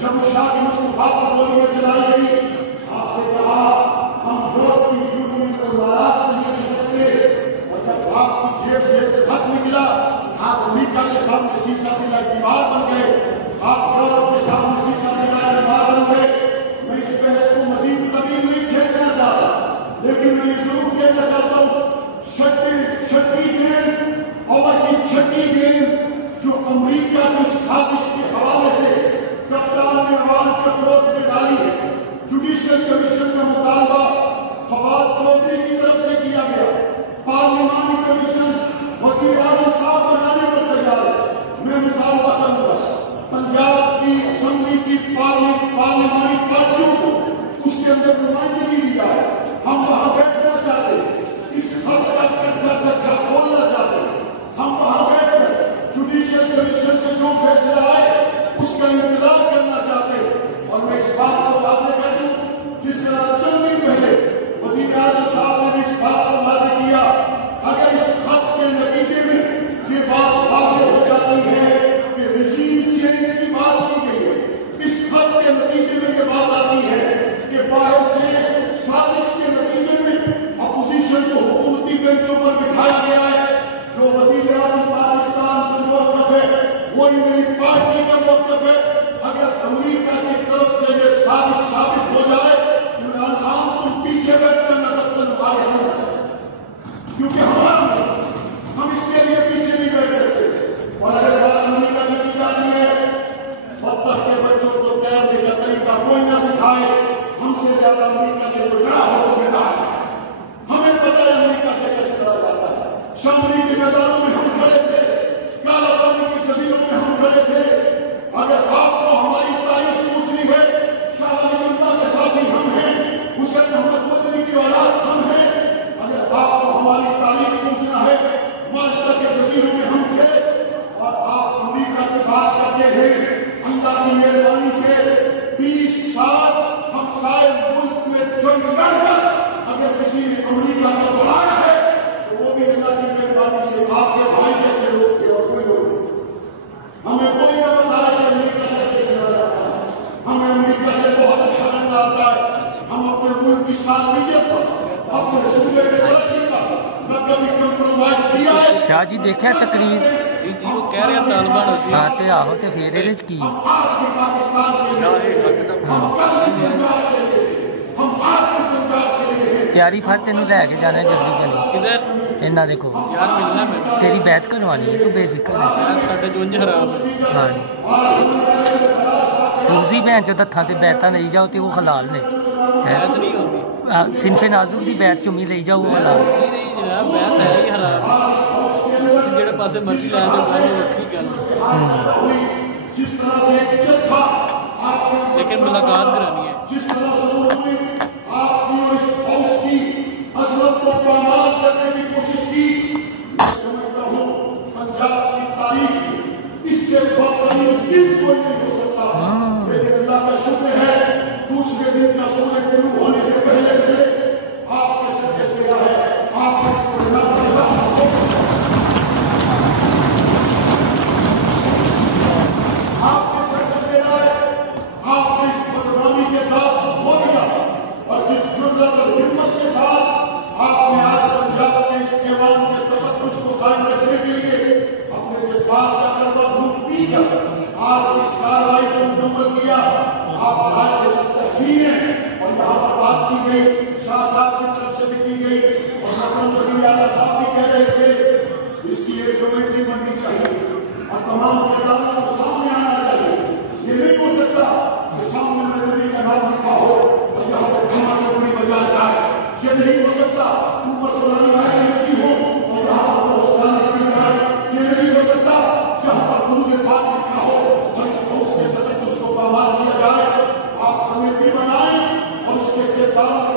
جب شاہ مصطفیٰ پر گولیاں چلائی گئی، آپ نے کہا ہم یورپ کی کرتے ہیں اللہ کی مہربانی سے 20 سال ہم سائے ملک میں جنگ لڑ کر اگر کسی امریکہ کا بہار ہے تو وہ بھی اللہ کی مہربانی سے آپ کے بھائی جیسے لوگ تھے اور کوئی لوگ نہیں تھے. ہمیں کوئی نہ بتایا کہ امریکہ سے کیسے نظر آتا ہے. ہمیں امریکہ سے بہت اچھا نظر آتا ہے. ہم اپنے ملک کی سالمیت پر اپنے صوبے کے ترقی پر نہ کبھی کمپرومائز کیا ہے. شاہ جی دیکھا تقریر وہ کہہ رہے طالبان ہاں تے آہو تے پھر یہ کی تیاری پھر تینوں لے کے جانا جلدی چلی کدھر اینا دیکھو یار ملنا میں تیری بیعت کروانی ہے تو بے فکر ہے. ساڈے چونج حرام ہاں تسی بہن چو ہتھاں تے بیعتاں لئی جاؤ تے وہ حلال نے بیعت نہیں ہوگی صنف نازک دی بیعت چمی لئی جاؤ وہ حلال. نہیں جناب بیعت ہے ہی حرام. جڑے پاسے مرضی لے جاؤ وہ وکری گل لیکن ملاقات کرانی ہے. جس طرح سے آپ کی اور اس ہاؤس کی عظمت کو پامال کرنے کی کوشش کی میں سمجھتا ہوں پنجاب کی تاریخ اس سے بہترین دن کوئی نہیں ہو سکتا. لیکن اللہ کا شکر ہے دوسرے دن کا سورج طلوع ہونے سے پہلے پہلے آپ کے سر سے ہے آپ اس کو آپ کے سر سے آئے آپ نے اس بدنامی کے داغ کو کھو دیا اور جس جرأت اور ہمت کے ساتھ آپ نے آج پنجاب کے اس ایوان کے تقدس کو قائم رکھنے کے لیے اپنے جذبات کا کڑوا خون پی کر آج اس کارروائی کو مکمل کیا. آپ آج کے سب تحسین ہیں اور یہاں پر بات کی گئی شاہ صاحب کی طرف سے بھی کی گئی اور رقم وزیر اعلیٰ صاحب بھی کہہ رہے تھے اس کی ایک کمیٹی بننی چاہیے اور تمام کرداروں کو سامنے آنا چاہیے. یہ نہیں ہو سکتا کہ سامنے میں نبی کا نام لکھا ہو اور یہاں پر دھما چوکڑی بجایا جائے. یہ نہیں ہو سکتا اوپر قرآن آیتیں لکھی ہو اور یہاں پر روزگار لکھی جائے. یہ نہیں ہو سکتا جہاں پر درود پاک لکھا ہو اور اس کے تقدس کو پامال کیا جائے. آپ کمیٹی بنائیں اور اس کے کردار